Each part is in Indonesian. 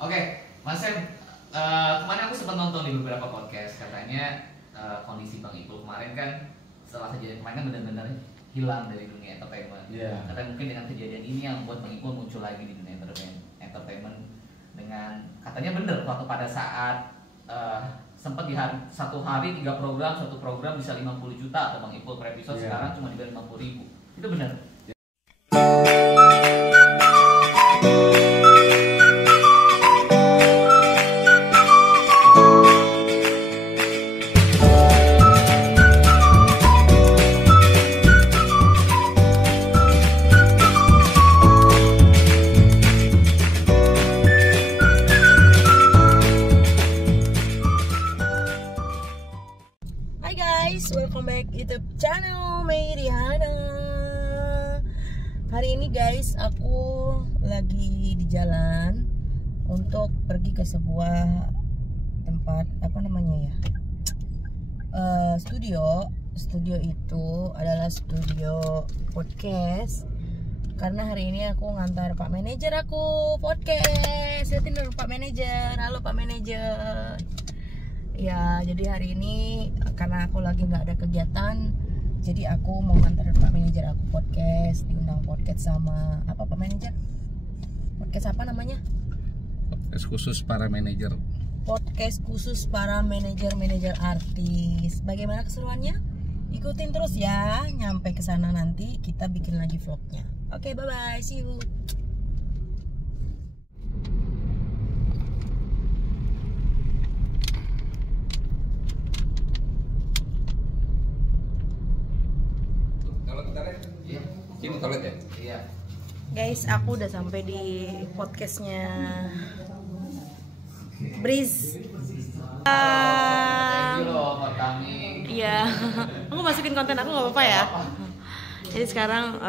Oke, Mas Sem, kemarin aku sempat nonton di beberapa podcast, katanya kondisi Bang Ipul kemarin kan setelah kejadian kemarin kan benar-benar hilang dari dunia entertainment. Yeah. Katanya mungkin dengan kejadian ini yang membuat Bang Ipul muncul lagi di dunia entertainment dengan katanya benar waktu pada saat sempat di satu hari 3 program, satu program bisa 50 juta atau Bang Ipul per episode, sekarang cuma dibayar 50.000. Itu benar? Welcome back YouTube channel Meriana. Hari ini guys, aku lagi di jalan untuk pergi ke sebuah tempat studio itu adalah studio podcast. Karena hari ini aku ngantar Pak Manajer aku podcast. Lihatin dulu Pak Manajer. Halo Pak Manajer. Ya, jadi hari ini karena aku lagi nggak ada kegiatan, jadi aku mau nganter Pak Manajer aku podcast, diundang podcast sama apa Pak Manajer? Podcast apa namanya? Podcast khusus para manajer. Podcast khusus para manajer artis. Bagaimana keseruannya? Ikutin terus ya. Nyampe ke sana nanti kita bikin lagi vlognya. Oke, bye bye, see you. Ini toilet ya? Iya. Guys, aku udah sampai di podcastnya Breeze. Thank you loh buat kami. Iya, aku masukin konten aku nggak apa-apa ya. Jadi sekarang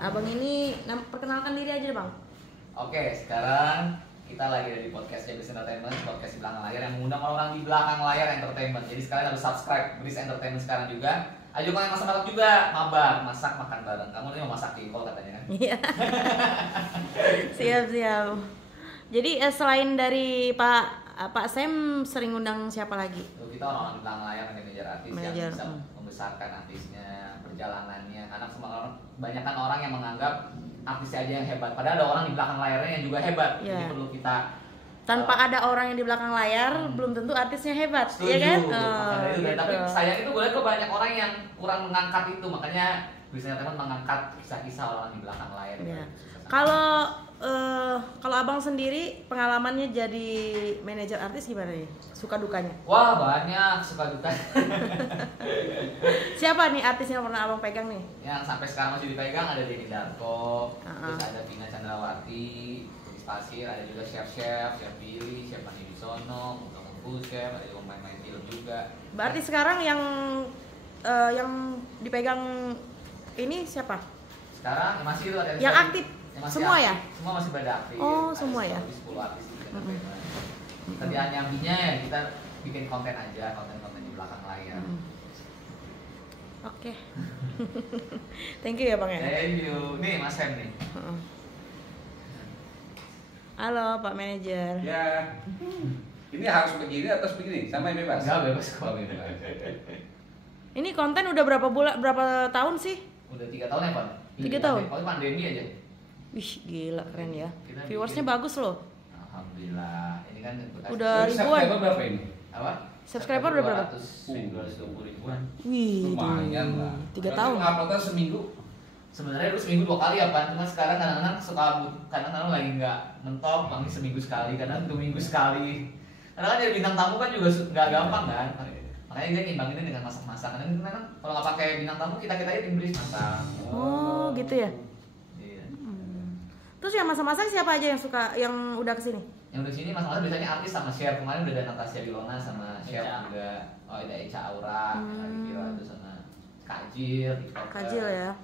abang ini perkenalkan diri aja deh bang. Oke, sekarang kita lagi ada di podcastnya Breeze Entertainment, podcast di belakang layar yang mengundang orang di belakang layar entertainment. Jadi sekalian harus subscribe Breeze Entertainment sekarang juga. Ayo kalian masak juga, masak makan bareng. Kamu ini mau masak di Ipol katanya kan? Iya. Siap. Jadi selain dari Pak Sam sering undang siapa lagi? Kita orang-orang di belakang layar, manajer artis yang bisa membesarkan artisnya, perjalanannya. Karena kebanyakan orang yang menganggap artisnya aja yang hebat. Padahal ada orang di belakang layarnya yang juga hebat. Yeah. Jadi perlu kita tanpa ada orang yang di belakang layar, belum tentu artisnya hebat. setuju, ya kan? Gitu. Gitu. Tapi sayang itu gue lihat kok banyak orang yang kurang mengangkat itu. Makanya Breeze Entertainment mengangkat kisah-kisah orang di belakang layar. Yeah. Kalau abang sendiri pengalamannya jadi manajer artis gimana nih? Suka dukanya? Wah banyak suka duka. Siapa nih artis yang pernah abang pegang nih? Yang sampai sekarang masih dipegang ada Denny Darko, terus ada Vina Chandrawati, Pasir, ada juga chef Billy, chef Mani Bisono, Mungku chef, ada juga main-main film juga. Berarti sekarang yang dipegang ini siapa? Sekarang masih itu ada yang aktif. Semua aktif. Ya? Semua masih pada aktif. Oh, ada semua ya. 10 artis di kerjaan nyambinya ya kita bikin konten aja, konten di belakang layar. Oke. Thank you ya Bang ya. Thank you. Nih Mas Sam nih. Halo Pak Manajer. Ya. Ini harus begini atau begini? Sama yang bebas? Enggak bebas kok. Ini konten udah berapa tahun sih? Udah 3 tahun ya Pak? 3 tahun? Pokoknya pandemi aja. Wih gila keren ya. Viewersnya bikin bagus loh. Alhamdulillah. Ini kan udah ribuan. Subscriber berapa ini? Apa? Subscriber udah berapa? 220 ribuan. Wih, lumayan lah. 3 tahun. Uploadnya seminggu. Sebenarnya dulu seminggu 2 kali ya Pak, cuma sekarang kadang-kadang kadang-kadang lagi nggak mentok, paling seminggu sekali, kadang 2 minggu sekali. Karena kan jadi bintang tamu kan juga nggak gampang kan, makanya dia ngimbangin dengan masak-masak. Karena kan kalau nggak pakai bintang tamu kita aja di Breeze masak. Oh gitu ya. Iya. Terus yang masak-masak siapa aja yang udah kesini? Yang udah sini masak-masak biasanya artis sama chef. Kemarin udah ada Natasha Wilona sama chef juga. Oh ada Echa Aura, itu sama Kajil, Kajil ya.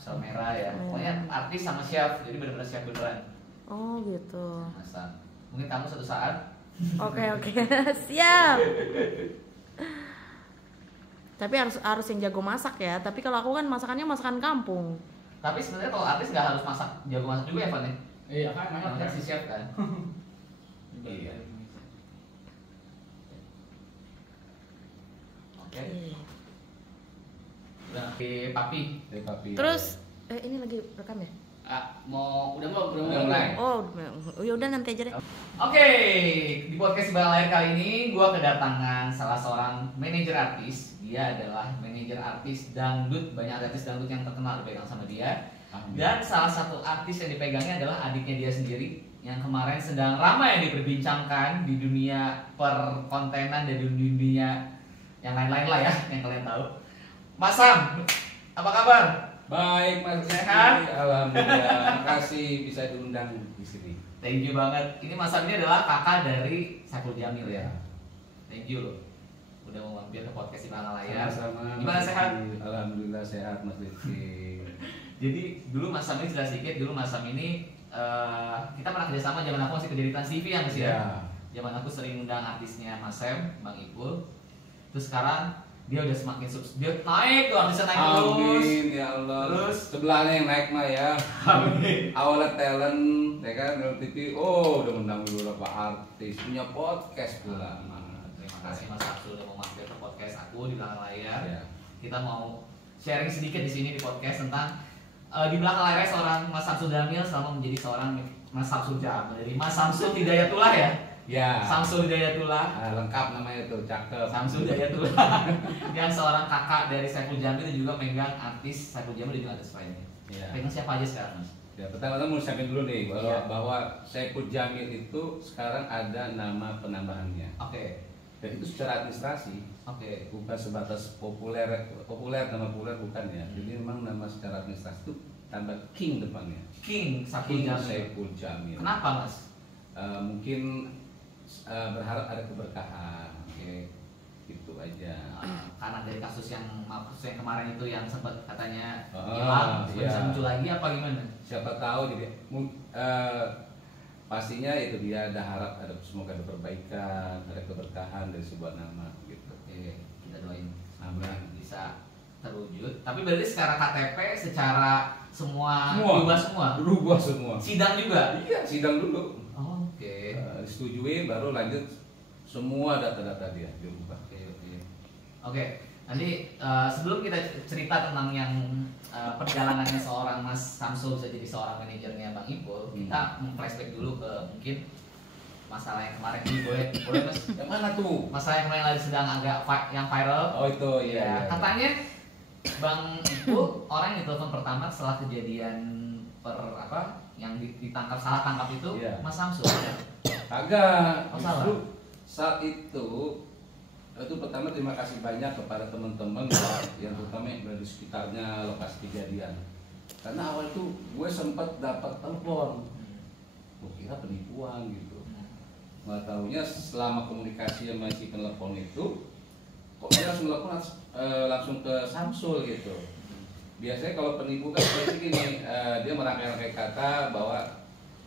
Sel merah ya. Pokoknya artis sama chef, jadi benar-benar chef beneran. Oh gitu. Masak. Mungkin kamu suatu saat. Oke. Siap. Tapi harus yang jago masak ya. Tapi kalau aku kan masakannya masakan kampung. Tapi sebenarnya kalau artis nggak harus jago masak juga ya Van ya? Iya kan, Namanya si chef kan. Oke. Udah oke, Papi. Papi. Terus ini lagi rekam ya? Udah mulai. Oh, ya udah nanti aja deh. Oke, di podcast Ibang Layar kali ini gue kedatangan salah seorang manajer artis. Dia adalah manajer artis dangdut, banyak artis dangdut yang terkenal dipegang sama dia. Dan salah satu artis yang dipegangnya adalah adiknya dia sendiri, yang kemarin sedang ramai diperbincangkan di dunia perkontenan dan di dunia yang lain-lain lah ya, yang kalian tahu. Mas Sam, apa kabar? Baik Mas Sehat? Alhamdulillah. Makasih bisa diundang di sini. Thank you banget. Ini Mas Sam ini adalah kakak dari Saiful Jamil ya. Thank you loh. Udah mau mampir ke podcast Ibang Layar. Sama-sama. Gimana, Mas sehat? Rizky. Alhamdulillah sehat Mas Rizky. Jadi dulu Mas Sam ini jelas sedikit. Dulu Mas Sam ini kita pernah kerjasama zaman aku masih kerja di Trans TV ya Mas ya. Zaman aku sering undang artisnya Mas Sam, Bang Ipul. Terus sekarang dia udah semakin dia naik tuh, artisnya naik terus. Amin ya Allah. Terus sebelahnya yang naik mah ya. amin. Awalnya talent, ya kan, TV. Oh, udah mengundang beberapa artis, punya podcast pula. Terima kasih Mas Absul udah mau mampir ke podcast aku di belakang layar. Ya. Kita mau sharing sedikit di sini di podcast tentang di belakang layar seorang Mas Samsul Jamil selama menjadi seorang Mas Samsul Jamil. Jadi Mas Samsul Hidayatullah ya. Ya. Samsul Hidayatullah. Lengkap namanya tuh, cakep. Samsul Hidayatullah. Yang seorang kakak dari Saiful Jamil dan juga megang artis Saiful Jamil dan juga ada lainnya. Ya. Pegang siapa aja sekarang Mas? Ya, pertama-tama mau sampaikan dulu nih bahwa, Iya. bahwa Saiful Jamil itu sekarang ada nama penambahannya. Oke. Dan itu secara administrasi, Oke. bukan sebatas populer nama populer bukan ya. Jadi memang nama secara administrasi itu tambah King depannya. King Saiful King Jamil. Saiful Jamil. Kenapa Mas? Mungkin berharap ada keberkahan. Oke. Gitu aja. Karena dari kasus yang kemarin itu yang sempat katanya Oh, hilang, iya. bisa muncul lagi apa gimana? Siapa tahu jadi pastinya itu dia ada harap ada semoga ada perbaikan, ada keberkahan dari sebuah nama gitu. Oke, kita doain Amin. semoga bisa terwujud. Tapi berarti secara KTP, secara semua Semua. Berubah semua. Sidang juga. Iya, sidang dulu. Oh, oke. Disetujui baru lanjut semua data-data dia diubah. Oke. Nanti sebelum kita cerita tentang yang perjalanannya seorang Mas Samsul bisa jadi seorang manajernya Bang Ipul, kita flashback dulu ke mungkin masalah yang kemarin ini boleh Mas? Yang mana tuh? Masalah yang kemarin lagi sedang agak yang viral. Oh itu iya. Katanya Bang Ipul orang yang ditelepon pertama setelah kejadian yang ditangkap salah tangkap itu Iya. Mas Samsul. Agak. Oh, salah. Justru saat itu pertama terima kasih banyak kepada teman-teman yang terutama yang berada di sekitarnya lokasi kejadian. Karena awal itu gue sempat dapat telepon, gue kira penipuan gitu. Nggak taunya selama komunikasi sama si penelepon itu, kok dia langsung telepon langsung ke Samsul gitu. Biasanya kalau penipu kan seperti gini, dia merangkai-rangkai kata bahwa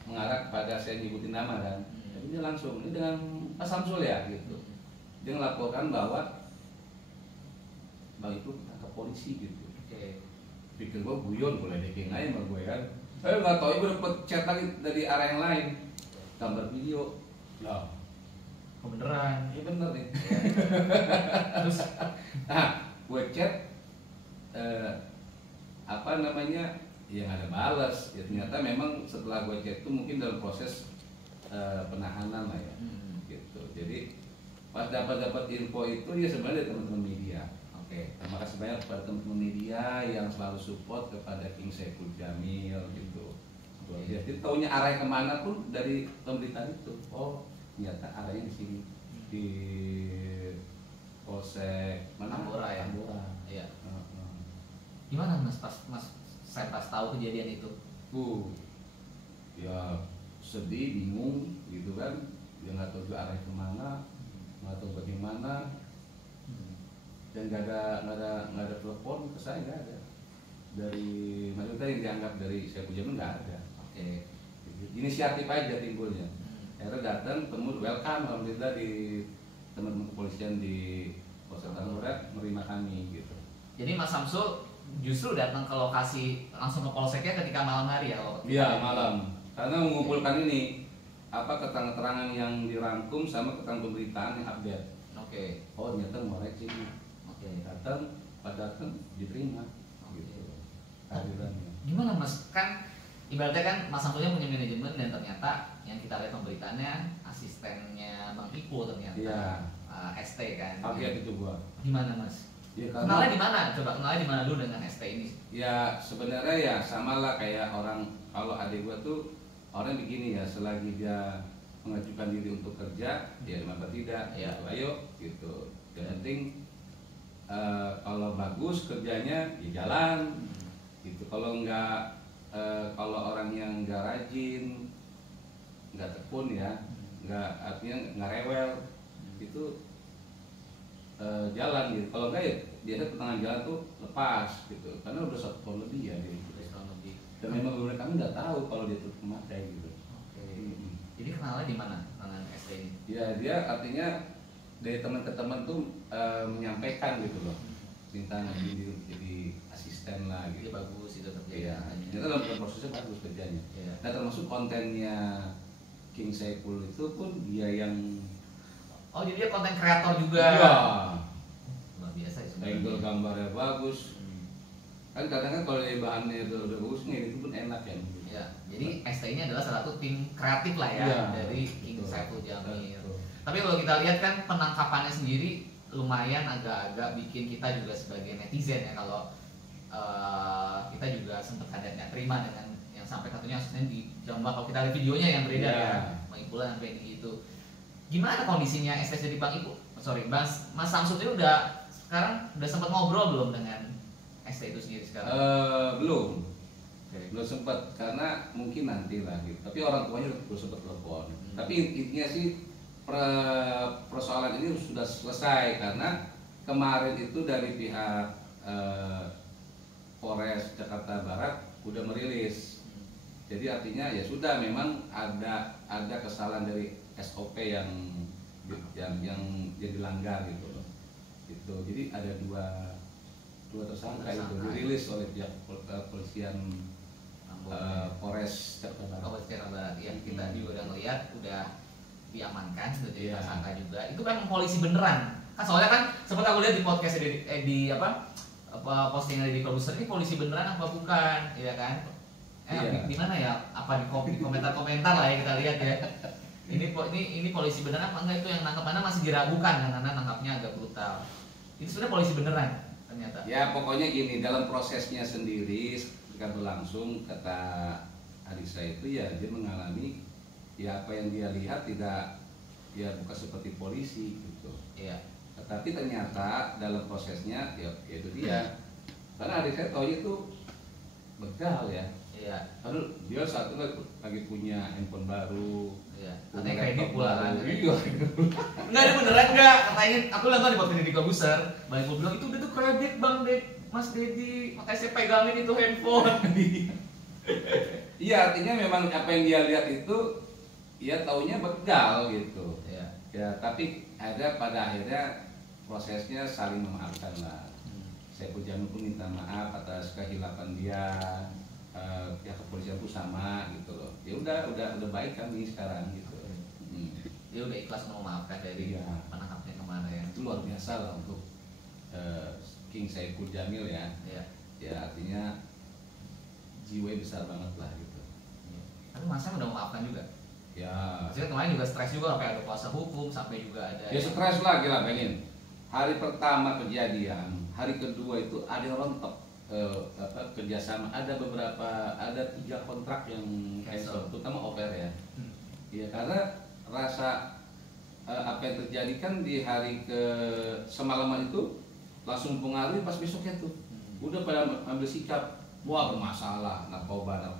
mengarah kepada saya nyebutin nama kan. Jadi dia langsung ini dengan Pak Samsul ya gitu. Dia melaporkan bahwa Bang itu ditangkap polisi gitu. Oke. Pikir gue guyon, boleh deking aja sama gue kan. Nggak tahu gue dapet chat lagi dari arah yang lain, gambar video. Loh, Kebeneran. iya bener nih. Terus Nah, gue chat yang ada balas. Ya ternyata memang setelah gue chat itu mungkin dalam proses penahanan lah ya. Gitu. Jadi pas dapat info itu ya sebenarnya dari teman-teman media. Oke, terima kasih banyak kepada teman-teman media yang selalu support kepada King Saiful Jamil gitu. Jadi taunya arah kemana pun dari pemberitaan itu. Oh, ternyata arahnya di sini di Polsek mana? Tambora ya. Tambora. Iya. Gimana Mas saya pas tahu kejadian itu? Ya sedih, bingung gitu kan. Dia nggak tahu juga arahnya kemana, nggak tahu bagaimana. Dan nggak ada telepon ke saya, nggak ada. Dari maksudnya yang dianggap dari Saiful Jamil nggak ada. Oke. Inisiatif aja timbulnya. Akhirnya datang, temu, welcome, alhamdulillah di teman-teman kepolisian di Polsek Tambora menerima kami gitu. Jadi Mas Samsul justru datang ke lokasi langsung ke polseknya ketika malam hari ya? Iya malam. Karena mengumpulkan ini keterangan yang dirangkum sama keterangan pemberitaan yang update. Oke. Oh ternyata ngorek sih. datang pada datang diterima gitu kehadirannya. Gimana Mas? Kan ibaratnya kan Mas Samsulnya punya manajemen dan ternyata yang kita lihat pemberitaannya asistennya Bang Ipo ternyata Iya. ST kan. Kaget itu gua. Gimana Mas? Ya, Kenalnya di mana? Coba kenalnya di mana dulu dengan ST ini? ya sebenarnya ya sama lah kayak orang, kalau adik gua tuh orang begini ya, selagi dia mengajukan diri untuk kerja ya kenapa tidak Ya. gitu, ayo gitu. Yang penting kalau bagus kerjanya ya jalan gitu. Kalau enggak kalau orang yang enggak rajin, enggak tekun ya, enggak artinya enggak rewel itu jalan gitu. Kalau enggak ya biasanya pertengahan jalan tuh lepas gitu. Karena udah 1 tahun lebih ya dia. Dan memang benar kami nggak tahu kalau dia tuh memakai gitu. Oke. Jadi kenalnya di mana dengan ST ini? Ya dia artinya dari teman ke teman tuh menyampaikan gitu loh, minta jadi asisten lah Jadi gitu. bagus itu kerja. Iya. Ternyata dalam prosesnya bagus kerjanya. Iya. Nah termasuk kontennya King Saiful itu pun dia yang Oh jadi dia konten kreator juga. iya. Luar biasa ya Angle sebenarnya. gambarnya bagus. Kan kadang kan kalau dari bahannya itu udah bagus nih itu pun enak ya. Ya, jadi ST ini adalah salah satu tim kreatif lah ya Iya, dari King betul. Saiful Jamil. Betul. Tapi kalau kita lihat kan penangkapannya sendiri lumayan agak-agak bikin kita juga sebagai netizen ya, kalau kita juga sempat ada nggak terima dengan yang sampai katanya aslinya di Jombang. Kalau kita lihat videonya yang beredar Iya. ya, Bang Ipulan sampai gitu. Gimana kondisinya ST di Bang Ipu? Sorry, Mas Samsud itu sekarang udah sempat ngobrol belum dengan ST itu sendiri sekarang? Belum. Oke. Belum sempat karena mungkin nanti lah gitu. Tapi orang tuanya udah sempat telepon. Hmm. Tapi intinya sih persoalan ini sudah selesai karena kemarin itu dari pihak Polres Jakarta Barat udah merilis. Jadi artinya ya sudah, memang ada kesalahan dari SOP yang dilanggar gitu loh. Gitu. Jadi ada dua tersangka itu dirilis oleh pihak kepolisian Polres Jakarta Barat. Polres Jakarta Barat ya, kita juga udah ngeliat udah diamankan sudah jadi Iya. tersangka juga. Itu kan polisi beneran kan, soalnya kan sempat aku lihat di podcast di postingan di produser, ini polisi beneran apa bukan ya kan? Iya. Di mana ya, apa di komentar lah ya kita lihat ya. Ini polisi beneran apa enggak, itu yang nangkap, mana masih diragukan kan, karena nangkapnya agak brutal. Itu sebenarnya polisi beneran ternyata. Ya pokoknya gini, dalam prosesnya sendiri ketika berlangsung, kata adik saya itu ya dia mengalami ya apa yang dia lihat tidak, ya bukan seperti polisi gitu. Iya. Tetapi ternyata dalam prosesnya ya itu dia, karena adik saya tahu itu begal ya. Iya. Lalu dia saat itu lagi punya handphone baru. Iya. punya Katanya kredit laptop pula kan. baru. Iya. Enggak, ada beneran enggak? Katanya aku nonton di podcast di Kobuser, Bang Ibu bilang itu udah tuh kredit Bang Mas Dedi, makanya saya pegangin itu handphone. Iya, artinya memang apa yang dia lihat itu ya taunya begal gitu. Iya. Ya, tapi pada akhirnya prosesnya saling memaafkan lah. Saiful Jamil pun minta maaf atas kehilapan dia. Ya kepolisian pun sama gitu loh. Ya udah baik kami sekarang gitu. Dia udah ikhlas mau memaafkan dari Iya. penangkapnya kemarin. Itu luar biasa lah untuk King Saiful Jamil ya. Iya. Ya artinya jiwa besar banget lah gitu. Tapi masa udah memaafkan juga. Ya. Maksudnya kemarin juga stres juga sampai ada kuasa hukum, sampai juga ada. Ya stres lah, gila pengen. Hari pertama kejadian, hari kedua itu ada yang rontok kerjasama. Ada 3 kontrak yang cancel, terutama over ya. Iya, karena rasa apa yang terjadi kan di hari semalaman itu langsung pengaruhi pas besoknya tuh. Udah pada ambil sikap, wah bermasalah, narkoba.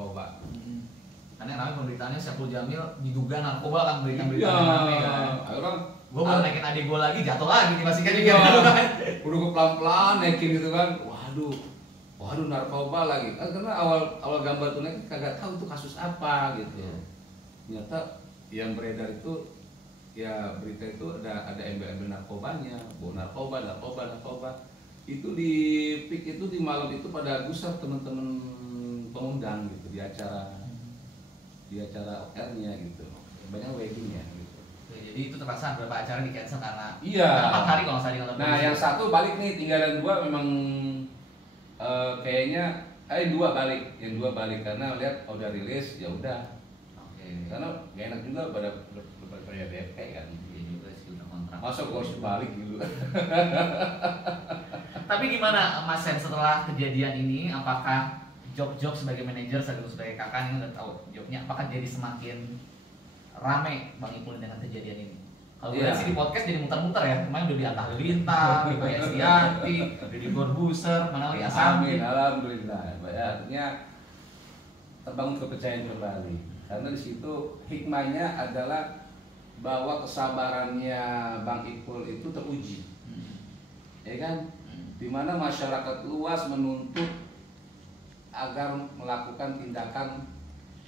Karena namanya pemberitaannya Saiful Jamil diduga narkoba kan, berita-berita Iya. rame kan. Orang Gue baru naikin adik gue lagi, jatuh lagi dipastikan Iya. juga kan. Udah gue pelan-pelan naikin gitu kan. Waduh narkoba lagi. Karena awal gambar tuh naik kagak tahu tuh kasus apa gitu. Ternyata yang beredar itu ya berita itu ada embel-embel narkobanya, bawa narkoba. Itu di peak itu di malam itu pada gusar teman-teman pengundang gitu di acara OR-nya gitu. Banyak wedding ya gitu. Jadi Jadi itu terpaksa beberapa acara di cancel karena Iya. karena 4 hari kalau nggak salah di kantor Nah, polisi. yang satu balik nih, tinggalan 2 memang kayaknya yang dua balik karena lihat udah rilis ya udah. Oke. Karena gak enak juga pada BP kan. Iya juga sih udah kontrak. Masa gue harus balik gitu. Tapi gimana Mas Sen setelah kejadian ini, apakah job sebagai manajer sekaligus sebagai kakak ini udah tahu jobnya, apakah jadi semakin rame Bang Ipul dengan kejadian ini? Kalau gue lihat sih di podcast jadi muter-muter ya, kemarin udah di Atta Halilintar, di Bayi Astianti, di Corbuzier, mana lagi Asami. Amin, alhamdulillah. Ya, artinya terbangun kepercayaan kembali. Karena di situ hikmahnya adalah bahwa kesabarannya Bang Ipul itu teruji, ya kan? Dimana masyarakat luas menuntut agar melakukan tindakan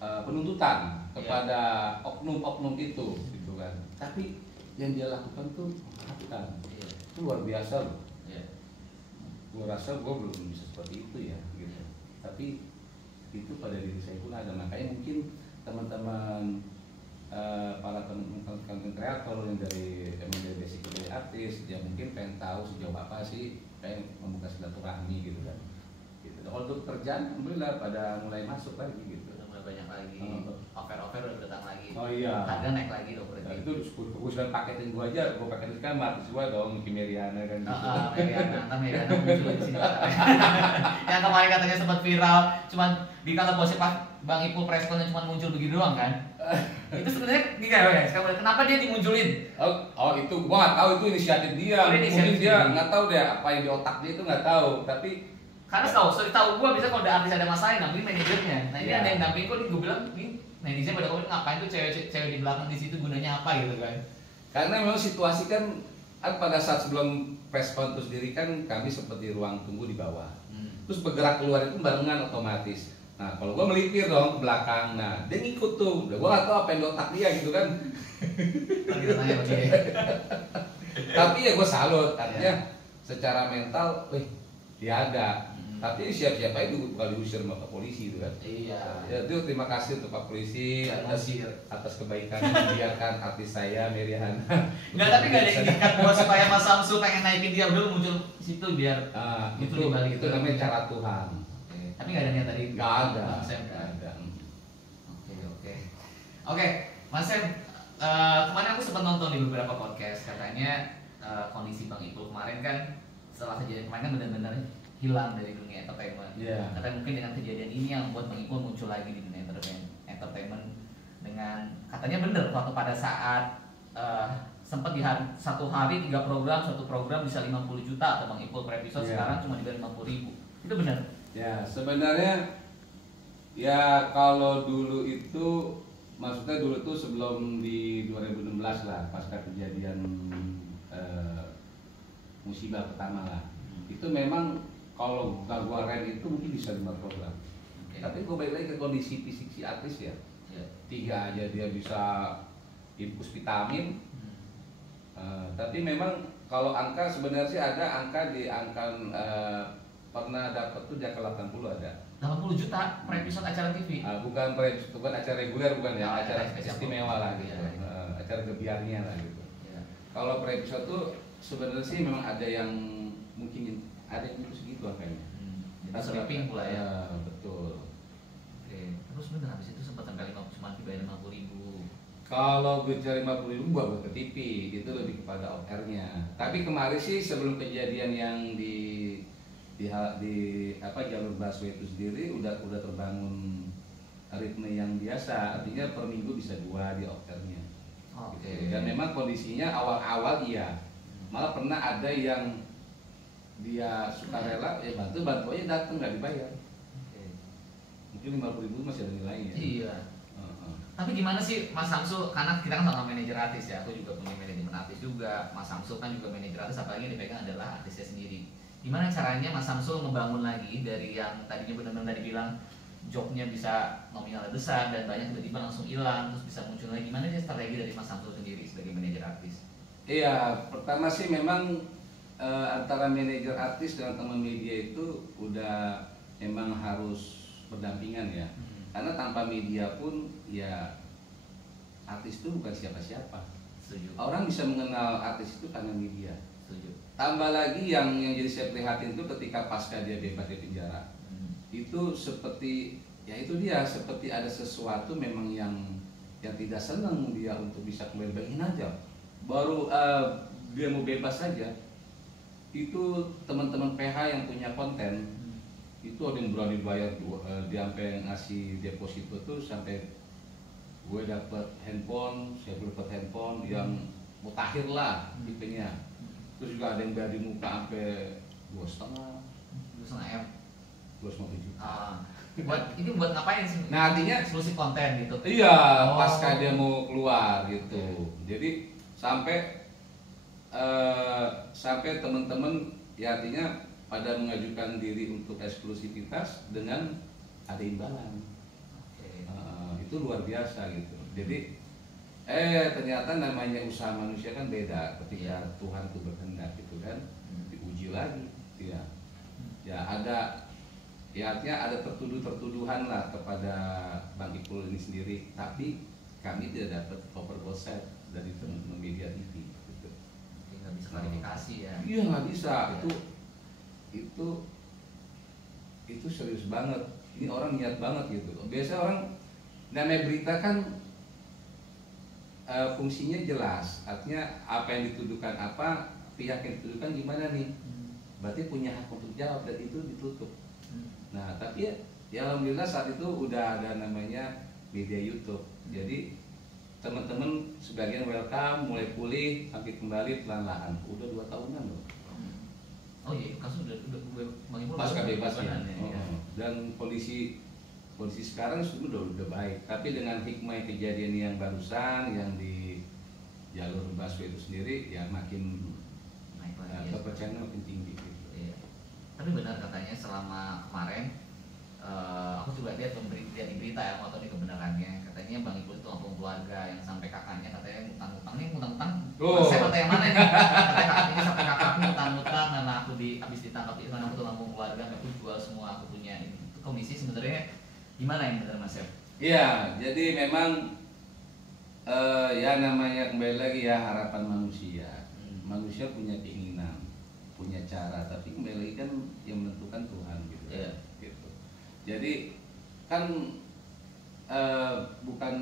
penuntutan kepada oknum-oknum itu, gitu kan? Tapi yang dia lakukan tuh memaafkan, itu luar biasa loh. Gue rasa gue belum bisa seperti itu ya, gitu. Tapi itu pada diri saya pun ada, makanya mungkin teman-teman para konten kreator yang dari basic dari artis, ya mungkin pengen tahu sejauh apa sih, pengen membuka silaturahmi gitu kan. Gitu. Kalau untuk kerjaan, alhamdulillah pada mulai masuk lagi gitu. Udah mulai banyak lagi, offer udah datang lagi, Oh iya. harga naik lagi dong berarti. Nah, itu gue sudah paketin gue aja, gue paketin kan mahasiswa dong, Miki Meriana kan gitu. Meriana muncul di sini. Yang kemarin katanya sempat viral, cuman di kantor bosnya Pak Bang Ipul preskon cuma muncul begitu doang kan? Itu sebenarnya gimana ya? Kenapa dia dimunculin? Oh itu gua nggak tahu, itu inisiatif dia. Oh, ini inisiatif Mungkin dia sendiri. nggak tahu deh apa yang di otak dia itu nggak tahu. Tapi Karena tahu gua bisa kalau ada artis ada masalah nampilin manajernya. Nah ini Ya. ada yang nampilin kok gue bilang nih netizen pada komen ngapain tuh cewek di belakang di situ gunanya apa gitu kan? karena memang situasi kan pada saat sebelum press con itu sendiri kan kami seperti ruang tunggu di bawah. Terus bergerak keluar itu barengan otomatis. Nah kalau gua melipir dong ke belakang, nah dia ngikut tuh. Udah gua nggak tahu apa yang di otak dia gitu kan. Kita tanya sama dia. Tapi ya gua salut, artinya secara mental, dia ada. Tapi siap-siap aja itu bakal diusir sama Pak Polisi itu kan. Iya. Ya, itu terima kasih untuk Pak Polisi atas kebaikan yang membiarkan artis saya Meriana. Enggak, tapi nggak ada indikat buat supaya Mas Samsu pengen naikin dia dulu muncul di situ biar Itu di balik itu namanya cara Tuhan. tapi nggak ada niat tadi. Nggak ada. Mas Sem, Nggak ada. Oke, Mas Sem, kemarin aku sempat nonton di beberapa podcast katanya kondisi Bang Ipul kemarin kan setelah kejadian kemarin kan benar-benar hilang dari dunia entertainment. Iya. Katanya mungkin dengan kejadian ini yang membuat Bang Ipul muncul lagi di dunia entertainment dengan katanya bener waktu pada saat sempat di satu hari 3 program, satu program bisa 50 juta atau Bang Ipul per episode, Iya. sekarang cuma dibayar 50.000. Itu benar? Ya sebenarnya ya kalau dulu itu maksudnya dulu tuh sebelum di 2016 lah pasca kejadian musibah pertama lah, itu memang kalau gua rent itu mungkin bisa 5 program. Oke. Tapi gue balik lagi ke kondisi fisik si artis ya. Ya. 3 aja dia bisa infus vitamin. Tapi memang kalau angka sebenarnya sih ada angka di angka pernah dapat tuh di angka 80 ada. 80 juta per episode acara TV. Bukan acara reguler, bukan ya, Oh, acara spesial istimewa lah gitu. Iya. Acara gebiarnya lah gitu. Ya. Kalau per episode tuh sebenarnya sih memang ada yang mungkin ada yang itu segitu angkanya. Jadi stripping pula ya. Betul. Oke. Terus bener habis itu sempat angka cuma dibayar 50.000. Kalau bicara 50.000 buat ke TV itu lebih kepada off air-nya. Tapi kemarin sih sebelum kejadian yang di jalur busway itu sendiri udah terbangun ritme yang biasa, artinya per minggu bisa 2 di off air-nya. Oke. Dan memang kondisinya awal-awal iya, malah pernah ada yang dia sukarela ya bantu aja datang nggak dibayar. Oke. Mungkin 50.000 masih ada nilainya. Iya. Tapi gimana sih Mas Samsu, karena kita kan sama manajer artis ya, aku juga punya manajemen artis juga, Mas Samsu kan juga manajer artis, apalagi yang dipegang adalah artisnya sendiri. Gimana caranya Mas Samsu ngebangun lagi dari yang tadinya benar-benar tadi bilang jobnya bisa nominalnya besar dan banyak tiba-tiba langsung hilang, terus bisa muncul lagi, gimana sih strategi dari Mas Samsu sendiri sebagai manajer artis? Iya, pertama sih memang antara manajer artis dengan teman media itu udah memang harus berdampingan ya. Karena tanpa media pun ya artis itu bukan siapa-siapa. Setuju. Orang bisa mengenal artis itu karena media. Setuju. Tambah lagi yang jadi saya prihatin itu ketika pasca dia bebas dari penjara. Itu seperti ya itu dia seperti ada sesuatu memang yang tidak senang dia untuk bisa kembali, bayangin aja baru dia mau bebas saja itu teman-teman PH yang punya konten itu ada yang berani bayar dia sampai ngasih deposito tuh sampai gue dapet handphone, saya dapat handphone yang mutakhir lah tipenya. Terus juga ada yang bayar di muka sampai 2,5 M. 2,5 juta. Buat ngapain sih? Nah, artinya eksklusif konten gitu. Iya, pasca dia mau keluar gitu. Jadi sampai teman-teman ya artinya pada mengajukan diri untuk eksklusivitas dengan ada imbalan. Itu luar biasa gitu. Jadi ternyata namanya usaha manusia kan beda ketika Tuhan tuh berkehendak gitu kan, diuji lagi. Ya ada. Ya artinya ada tertuduhan lah kepada Bang Ipul ini sendiri, tapi kami tidak dapat cover set dari teman-teman media TV gitu. Nggak bisa klarifikasi ya. Iya nggak bisa, itu serius banget. Ini orang niat banget gitu. Biasa orang namanya berita kan fungsinya jelas, artinya apa yang dituduhkan apa, pihak yang dituduhkan gimana nih, berarti punya hak untuk jawab dan itu ditutup. Nah tapi ya alhamdulillah saat itu udah ada namanya media YouTube, jadi teman-teman sebagian welcome, mulai pulih, sampai kembali pelan-pelan. Udah 2 tahunan loh. Oh iya, kasus udah pasca bebas ya. Ya. Dan kondisi sekarang sudah baik, tapi dengan hikmah kejadian yang barusan yang di jalur busway itu sendiri ya makin naik lagi. kepercayaan makin tinggi. Gitu. Iya. Tapi benar katanya selama kemarin aku juga lihat di berita ya, mau tahu ini kebenarannya. Katanya Bang Ipul itu langsung keluarga yang sampai kakaknya katanya ngutang-ngutang. Saya kata yang mana nih? Katanya kakaknya sampai kakakku ngutang-ngutang karena aku habis ditangkap di sana, aku tuh langsung keluarga, aku jual semua aku punya. Itu kondisi sebenarnya gimana yang benar Mas Chef? Iya, jadi memang ya namanya kembali lagi ya harapan manusia. Manusia punya keinginan, punya cara, tapi kembali lagi kan yang menentukan Tuhan gitu. Iya. Gitu. Jadi kan bukan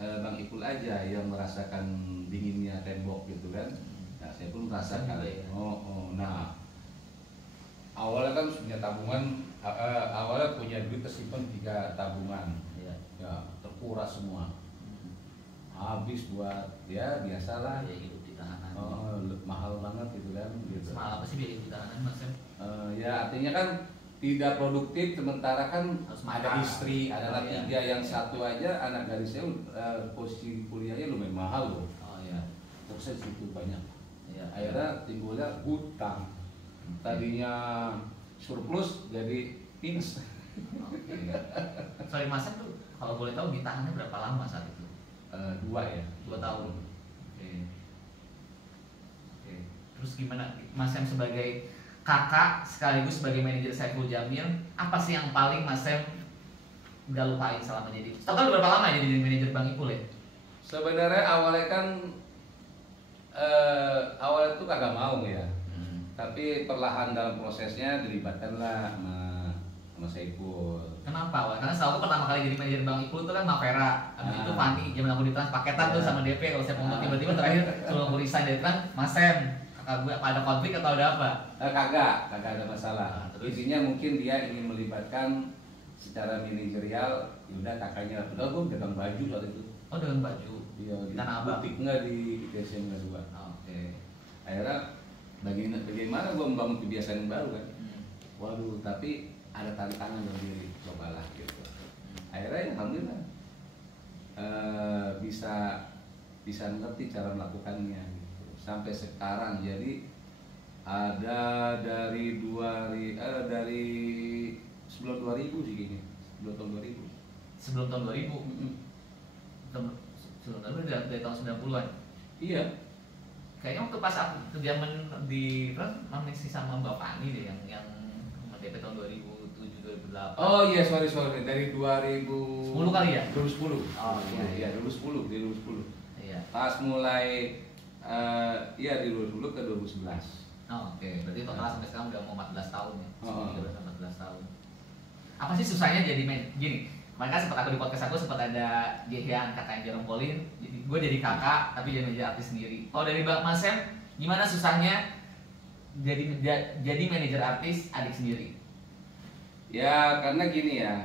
Bang Ipul aja yang merasakan dinginnya tembok gitu kan. Nah, saya pun merasakan. Ya. Nah, awalnya kan punya tabungan, awalnya punya duit tersimpan 3 tabungan. Iya. Ya, terkuras semua. Habis buat ya biasalah. Ya, hidup di tahanan. Mahal banget gitu kan. Gitu. Semahal apa sih biaya hidup di tahanan Mas Chef? Ya artinya kan tidak produktif, sementara kan Harus ada makan. istri, ada anak Iya. 3, yang satu aja anak gadisnya posisi kuliahnya lumayan mahal loh. Oh iya. Terus saya situ banyak. Iya. Akhirnya timbulnya hutang. Tadinya surplus jadi minus. Oke. Sorry Mas Chef tuh kalau boleh tahu ditahannya berapa lama saat itu? 2 ya. 2 tahun. Oke. Terus gimana Mas Sam sebagai kakak sekaligus sebagai manajer Saiful Jamil, apa sih yang paling Mas Sam gak lupain selama jadi? Total berapa lama ya jadi manajer Bang Ipul ya? Sebenarnya awalnya kan awalnya tuh kagak mau ya. Tapi perlahan dalam prosesnya dilibatkanlah sama Saiful. Kenapa? Wah, karena setahu aku pertama kali jadi manajer Bang Ipul itu kan Mavera. Habis itu Fani, zaman aku di Trans paketan tuh sama DP. Kalau saya ngomong tiba-tiba terakhir sebelum aku resign dari Trans, Mas Sam, kakak gue apa ada konflik atau ada apa? Kagak ada masalah. Terus? Intinya mungkin dia ingin melibatkan secara manajerial. Yaudah kakaknya, udah gue pegang baju waktu itu. Oh dengan baju. Iya, di Tanah Abang. butik nggak di DSM 2. Oke. Akhirnya bagaimana gue membangun kebiasaan yang baru kan. Waduh, tapi ada tarik tangan dalam diri, cobalah gitu. Akhirnya ya alhamdulillah bisa ngerti cara melakukannya gitu. Sampai sekarang jadi ada dari sebelum 2000 sih kayaknya, sebelum tahun 2000. Sebelum tahun 2000. Sebelum tahun 2000 dari tahun 90-an. Iya. Kayaknya waktu pas aku zaman di Trans masih sama Mbak Fani deh yang DP tahun 2007 2008. Oh iya, sorry dari 10 kali ya? 2010. Oh iya. 2010, di 2010. Iya. Pas mulai iya di 2010 ke 2011. Oh, oke. Berarti total sampai sekarang udah mau 14 tahun ya. Oh. 14 tahun. Apa sih susahnya jadi gini? Kemarin kan sempat aku di podcast aku sempat ada Jehian kakak Jerome Pauline. Jadi gue jadi kakak tapi jadi manajer artis sendiri. Kalau dari Bang Mas Sam, gimana susahnya jadi manajer artis adik sendiri? Ya karena gini ya,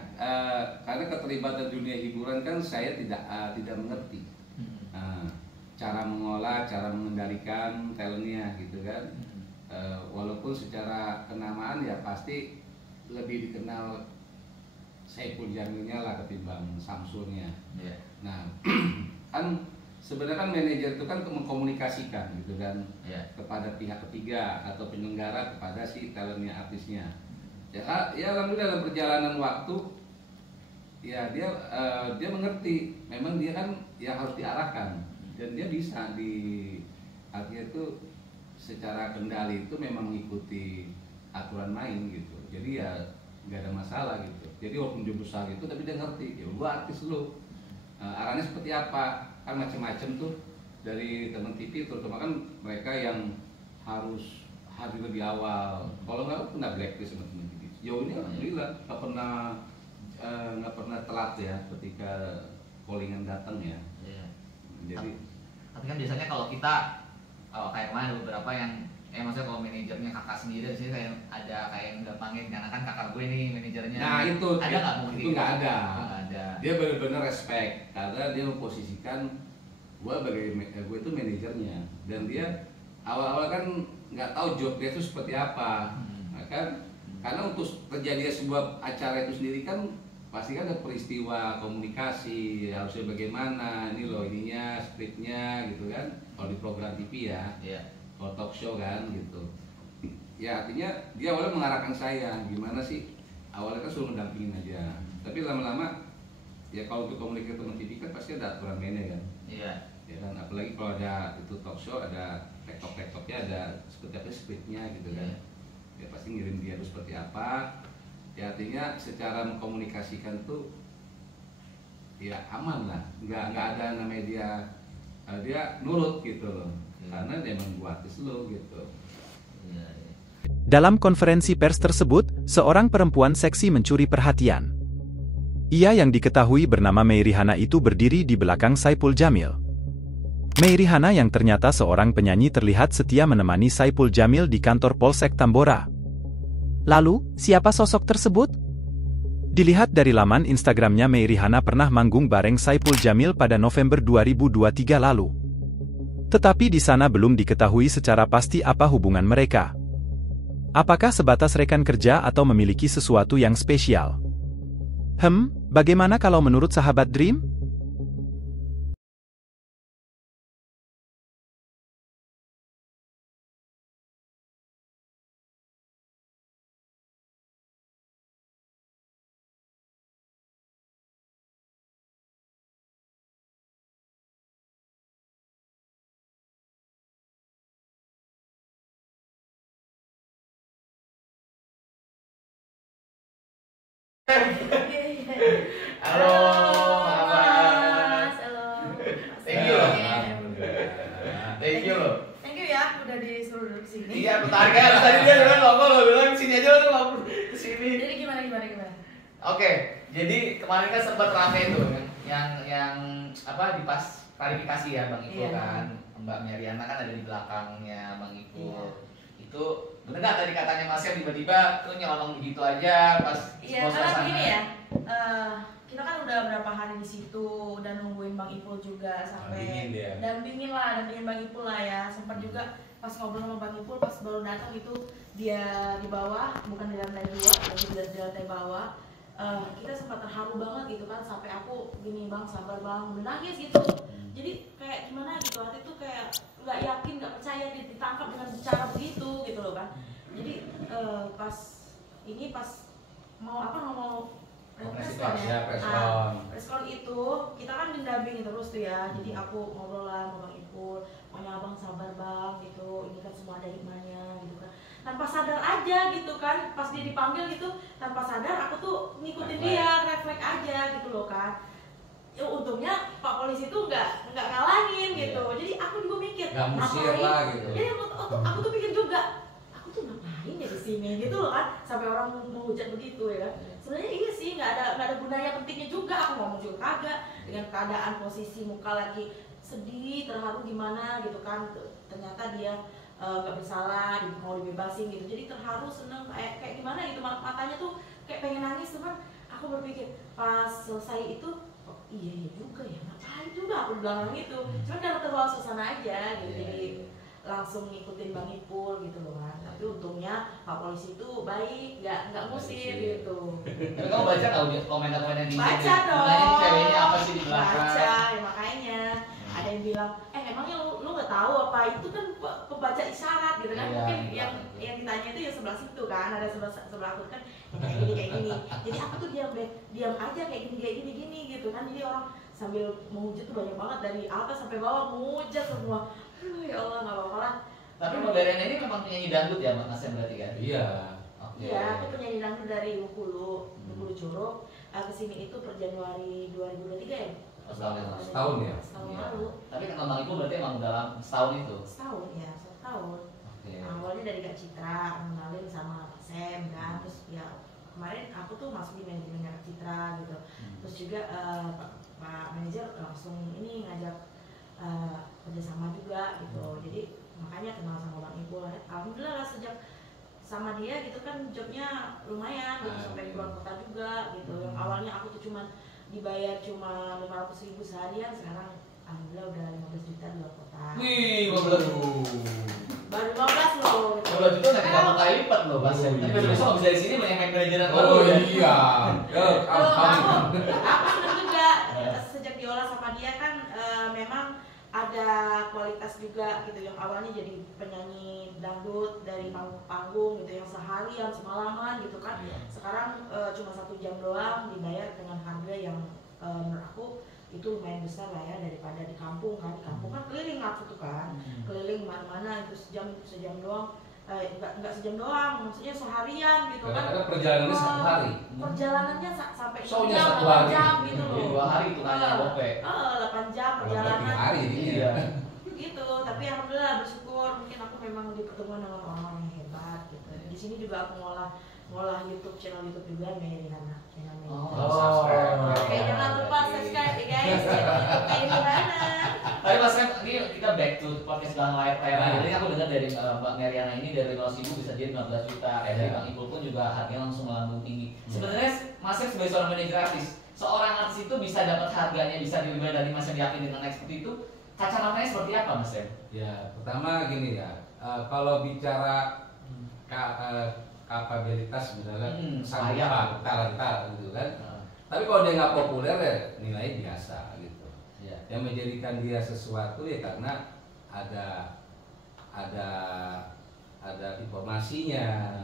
karena keterlibatan dunia hiburan kan saya tidak mengerti cara mengolah, cara mengendalikan talentnya gitu kan. Walaupun secara kenamaan ya pasti lebih dikenal Saipul Jamilnya lah ketimbang Samsulnya. Yeah. Nah kan sebenarnya kan manajer itu kan mengkomunikasikan gitu kan kepada pihak ketiga atau penyelenggara kepada si talentnya artisnya. Ya alhamdulillah dalam perjalanan waktu ya dia mengerti memang dia kan yang harus diarahkan dan dia bisa artinya itu secara kendali itu memang mengikuti aturan main gitu. Jadi ya nggak ada masalah gitu. Jadi walaupun dia besar itu tapi dia ngerti ya gua artis lu arahnya seperti apa kan macam-macam tuh dari teman TV terutama kan mereka yang harus hadir lebih awal. Kalau nggak kena blacklist sama teman TV. Jauh ini alhamdulillah nggak pernah telat ya ketika callingan datang ya. Jadi tapi kan biasanya kalau kita kayak kemarin ada beberapa yang maksudnya kalau manajernya kakak sendiri di sini kayak ada kayak yang gampangin karena kan kakak gue nih manajernya. Nah itu ada nggak mungkin? Itu nggak ada. Dia benar-benar respect karena dia memposisikan gue itu manajernya dan dia awal-awal kan nggak tahu job dia itu seperti apa. Nah, kan karena untuk terjadi sebuah acara itu sendiri kan pasti kan ada peristiwa komunikasi harusnya bagaimana ini loh ininya skripnya gitu kan kalau di program TV ya. Kalau talk show kan gitu ya artinya dia awalnya mengarahkan saya gimana sih awalnya kan suruh mendampingin aja tapi lama-lama ya kalau untuk komunikasi teman TV kan pasti ada aturan mainnya kan ya kan apalagi kalau ada itu talk show ada laptopnya ada seperti apa skripnya gitu kan ya pasti ngirim dia itu seperti apa ya artinya secara mengkomunikasikan tuh ya aman lah nggak ada namanya dia nurut gitu loh karena dia emang gua artis lo gitu. Dalam konferensi pers tersebut, seorang perempuan seksi mencuri perhatian. Ia yang diketahui bernama May Rihanna itu berdiri di belakang Saipul Jamil. May Rihanna yang ternyata seorang penyanyi terlihat setia menemani Saipul Jamil di kantor Polsek Tambora. Lalu, siapa sosok tersebut? Dilihat dari laman Instagramnya, May Rihanna pernah manggung bareng Saipul Jamil pada November 2023 lalu. Tetapi di sana belum diketahui secara pasti apa hubungan mereka. Apakah sebatas rekan kerja atau memiliki sesuatu yang spesial? Bagaimana kalau menurut sahabat Dream? Halo, Mas. Halo. Thank you. Thank you loh. Thank you ya udah disuruh duduk sini. Iya, aku tarik kan tadi dia bilang ngomong lo bilang sini aja lo ngomong kesini. Jadi gimana? Oke, jadi kemarin kan sempat rame tuh yang apa di pas klarifikasi ya Bang Ipul kan, Mbak Meriana kan ada di belakangnya Bang Ipul. Itu bener nggak tadi katanya Mas yang tiba-tiba tuh nyolong begitu aja pas Karena begini ya, kita kan udah berapa hari di situ dan nungguin Bang Ipul juga sampai dampingin Bang Ipul lah ya. Sempat juga pas ngobrol sama Bang Ipul pas baru datang itu dia di bawah, bukan di lantai 2, tapi di lantai bawah. Kita sempat terharu banget gitu kan, sampai aku gini Bang, sabar Bang, menangis gitu. Jadi kayak gimana gitu, hati tuh kayak nggak yakin, nggak percaya ditangkap dengan cara begitu gitu loh kan. Jadi pas mau preskon Ya, preskon. Preskon itu kita kan mendampingi terus tuh ya. Jadi aku ngobrol lah sama Bang Ipul, pokoknya abang sabar bang gitu, ini kan semua ada hikmahnya gitu kan. Tanpa sadar aja gitu kan, pas dia dipanggil gitu, tanpa sadar aku tuh ngikutin dia, refleks aja gitu loh kan. Ya untungnya Pak Polisi tuh nggak ngalangin gitu. Jadi aku juga mikir, nggak musir lah gitu. Jadi aku tuh pikir juga, aku tuh ngapain ya di sini gitu loh kan, sampai orang menghujat begitu ya kan. Sebenarnya iya sih, nggak ada gunanya pentingnya juga. Aku ngomong juga kagak dengan keadaan posisi muka lagi sedih, terharu gimana gitu kan. Ternyata dia nggak bersalah, mau dibebasin gitu. Jadi terharu, seneng, kayak gimana gitu, matanya tuh kayak pengen nangis tuh kan. Aku berpikir pas selesai itu, oh, iya juga ya, ngapain juga aku di belakang itu. Cuman karena terbawa suasana aja gitu, jadi langsung ngikutin Bang Ipul gitu loh kan. Tapi untungnya Pak Polisi itu baik, nggak musir gitu. Tapi kamu baca nggak komentar-komentar di sini? Baca dong. Nanya ceweknya apa sih di belakang? Baca, ya makanya ada yang bilang, emangnya lu nggak tahu apa itu kan pembaca isyarat gitu kan? Iya, Mungkin iya. yang ditanya itu ya sebelah situ kan, ada sebelah aku kan kayak gini. Jadi aku tuh diam aja kayak gini gitu kan. Jadi orang sambil menghujat tuh banyak banget dari atas sampai bawah menghujat semua. Aduh ya Allah, nggak apa-apa lah. Tapi Mbak Beriana ini memang penyanyi dangdut ya Mas Sem berarti kan? Iya. Oke. Iya, aku penyanyi dangdut dari Bengkulu Curug. Kesini itu per Januari 2023 ya? Setahun ya? Setahun Iya. lalu. Tapi kenal Bang Ipul berarti emang dalam setahun itu? Setahun ya, 1 tahun. Oke. Awalnya dari Kak Citra, kenalin sama Pak Sem kan. Terus ya kemarin aku tuh masuk di manajemen Kak Citra gitu. Terus juga Pak manajer langsung ini ngajak kerjasama juga gitu. Jadi makanya kenal sama Bang Ipul. Alhamdulillah sejak sama dia gitu kan jobnya lumayan gitu, sampai keluar kota juga gitu. Yang awalnya aku tuh dibayar cuma 500.000 seharian, sekarang alhamdulillah udah 15 juta di luar kota. Wih, 15. Baru 15 loh. 15 juta nanti kamu kali lipat loh Mas Sem. Tapi besok nggak bisa di sini banyak main manajeran baru Oh ya. iya. Kalau aku seneng juga sejak diolah sama dia kan, memang ada kualitas juga gitu. Yang awalnya jadi penyanyi dangdut dari panggung gitu yang seharian semalaman gitu kan. Sekarang cuma 1 jam doang dibayar dengan harga yang menurut aku itu lumayan besar lah ya, daripada di kampung kan. Di kampung kan keliling aku tuh kan, keliling mana-mana itu sejam doang. Enggak sejam doang, maksudnya seharian gitu kan. Karena perjalanannya 1 hari. Perjalanannya sampai Show-nya 7 jam, 1 hari. 8 jam gitu loh. 2 hari itu kan gope. 8 jam Berarti perjalanan. hari ini Iya. ya. Gitu, tapi alhamdulillah bersyukur, mungkin aku memang dipertemukan dengan orang-orang yang hebat gitu. Di sini juga aku ngolah YouTube, channel YouTube juga Meirihana, channel Oh, Meirihana. subscribe. Oke, jangan lupa subscribe ya guys, channel YouTube Meirihana. Tapi Mas Sem, ini kita back to podcast belakang layar lagi. Jadi aku dengar dari Mbak Meriana ini dari 15.000 bisa jadi 15 juta. Dari Bang Ipul pun juga harganya langsung melambung tinggi. Sebenarnya Mas Sem sebagai seorang manajer artis, seorang artis itu bisa dapat harganya bisa lebih dari Mas Sem yakin dengan seperti itu. Kacamatanya seperti apa Mas Sem? Ya, pertama gini ya. Kalau bicara kapabilitas misalnya sanggup talenta gitu kan. Tapi kalau dia nggak populer ya nilai biasa gitu. Ya. Yang menjadikan dia sesuatu ya karena ada informasinya.